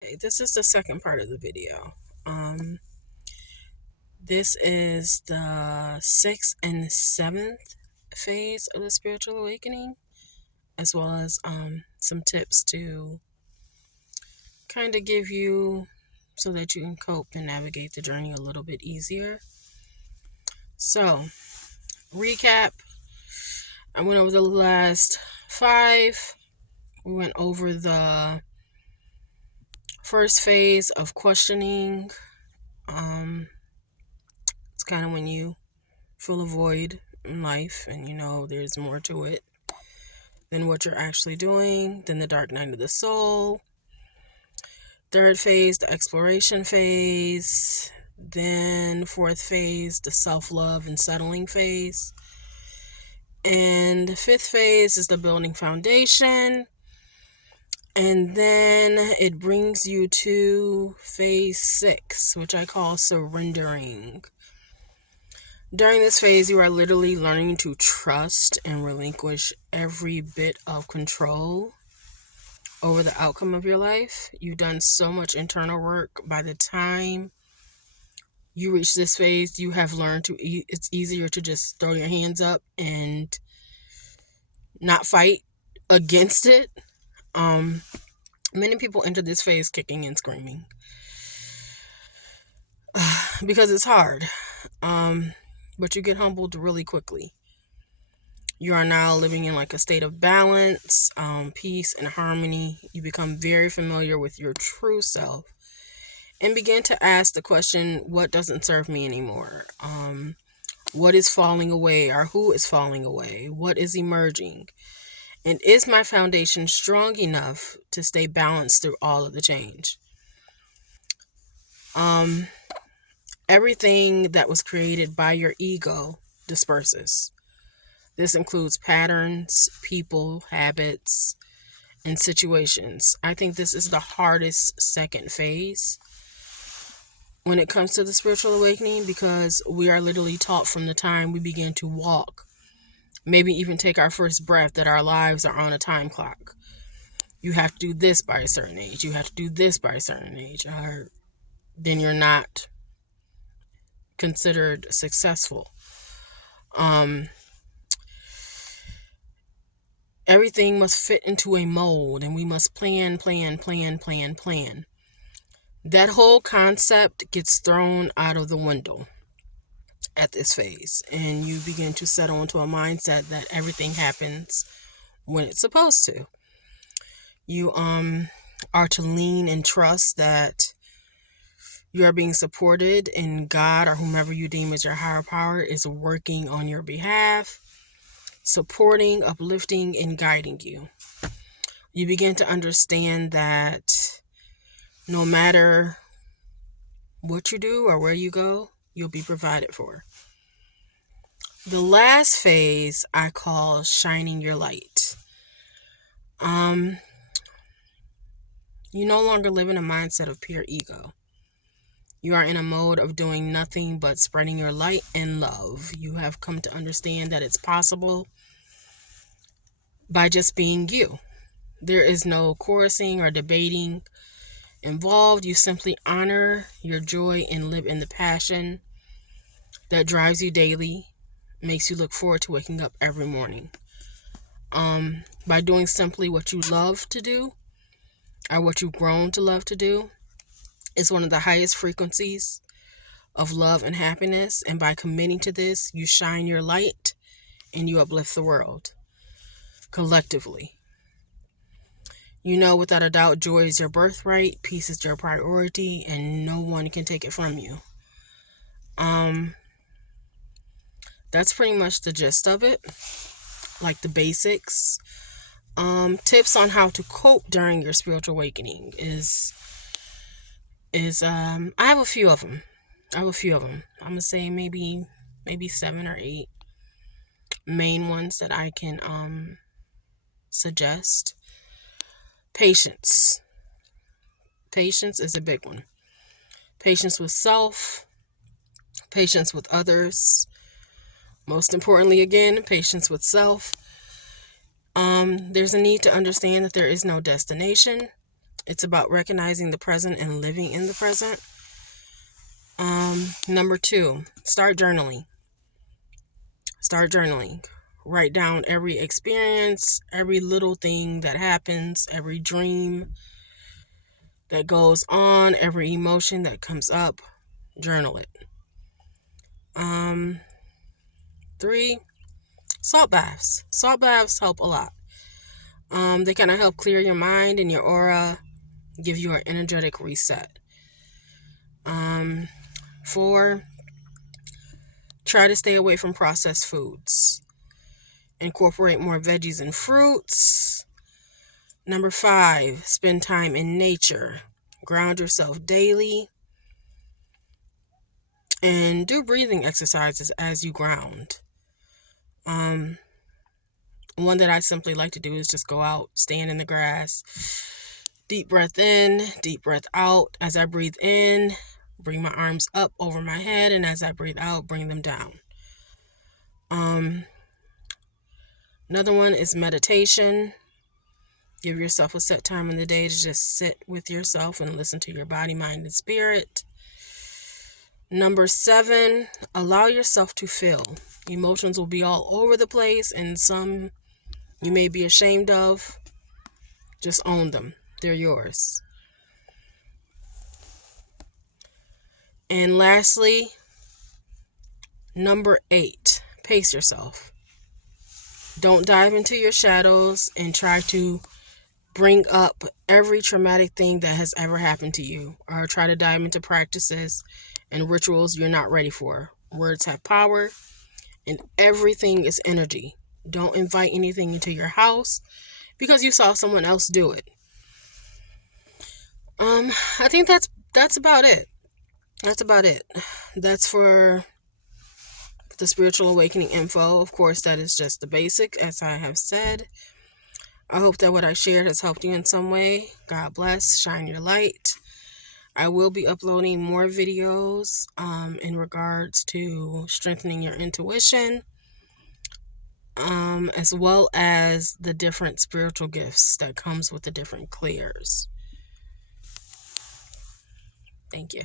Okay, this is the second part of the video. Um, this is the sixth and seventh phase of the spiritual awakening, as well as some tips to kind of give you so that you can cope and navigate the journey a little bit easier. So, recap. I went over the last five. We went over the first phase of questioning. It's kind of when you feel a void in life and you know there's more to it than what you're actually doing. Then the dark night of the soul. Third phase, the exploration phase. Then fourth phase, the self-love and settling phase. And the fifth phase is the building foundation. And then it brings you to phase 6, which I call surrendering. During this phase, you are literally learning to trust and relinquish every bit of control over the outcome of your life. You've done so much internal work. By the time you reach this phase, you have learned it's easier to just throw your hands up and not fight against it. Many people enter this phase kicking and screaming because it's hard. But you get humbled really quickly. You are now living in like a state of balance, peace, and harmony. You become very familiar with your true self and begin to ask the question, what doesn't serve me anymore? What is falling away, or who is falling away? What is emerging? And is my foundation strong enough to stay balanced through all of the change? Everything that was created by your ego disperses. This includes patterns, people, habits, and situations. I think this is the hardest second phase when it comes to the spiritual awakening, because we are literally taught from the time we begin to walk, maybe even take our first breath, that our lives are on a time clock. You have to do this by a certain age. You have to do this by a certain age, or then you're not considered successful. Everything must fit into a mold, and we must plan. That whole concept gets thrown out of the window at this phase, and you begin to settle into a mindset that everything happens when it's supposed to. You are to lean and trust that you are being supported, and God, or whomever you deem as your higher power, is working on your behalf, supporting, uplifting, and guiding you. You begin to understand that no matter what you do or where you go, you'll be provided for. The last phase I call shining your light. You no longer live in a mindset of pure ego. You are in a mode of doing nothing but spreading your light and love. You have come to understand that it's possible by just being you. There is no chorusing or debating involved. You simply honor your joy and live in the passion that drives you daily, makes you look forward to waking up every morning. By doing simply what you love to do, or what you've grown to love to do, is one of the highest frequencies of love and happiness. And by committing to this, you shine your light and you uplift the world collectively. You know without a doubt, joy is your birthright, peace is your priority, and no one can take it from you. That's pretty much the gist of it, like the basics. Tips on how to cope during your spiritual awakening is I have a few of them. I'm gonna say maybe 7 or 8 main ones that I can suggest. Patience. Patience is a big one. Patience with self, patience with others. Most importantly, again, patience with self. There's a need to understand that there is no destination. It's about recognizing the present and living in the present. Number 2, start journaling. Start journaling. Write down every experience, every little thing that happens, every dream that goes on, every emotion that comes up. Journal it. 3, salt baths. Salt baths help a lot. They kind of help clear your mind and your aura, give you an energetic reset. 4, try to stay away from processed foods. Incorporate more veggies and fruits. Number 5, spend time in nature. Ground yourself daily. And do breathing exercises as you ground. One that I simply like to do is just go out, stand in the grass, deep breath in, deep breath out. As I breathe in, bring my arms up over my head, and as I breathe out, bring them down. Another one is meditation. Give yourself a set time in the day to just sit with yourself and listen to your body, mind, and spirit. Number 7, allow yourself to feel. Emotions will be all over the place, and some you may be ashamed of. Just own them. They're yours. And lastly, number 8, pace yourself. Don't dive into your shadows and try to bring up every traumatic thing that has ever happened to you, or try to dive into practices and rituals you're not ready for. Words have power, and everything is energy. Don't invite anything into your house because you saw someone else do it. I think that's about it. That's for the spiritual awakening info. Of course, that is just the basic, as I have said. I hope that what I shared has helped you in some way. God bless. Shine your light. I will be uploading more videos in regards to strengthening your intuition, as well as the different spiritual gifts that comes with the different clears. Thank you.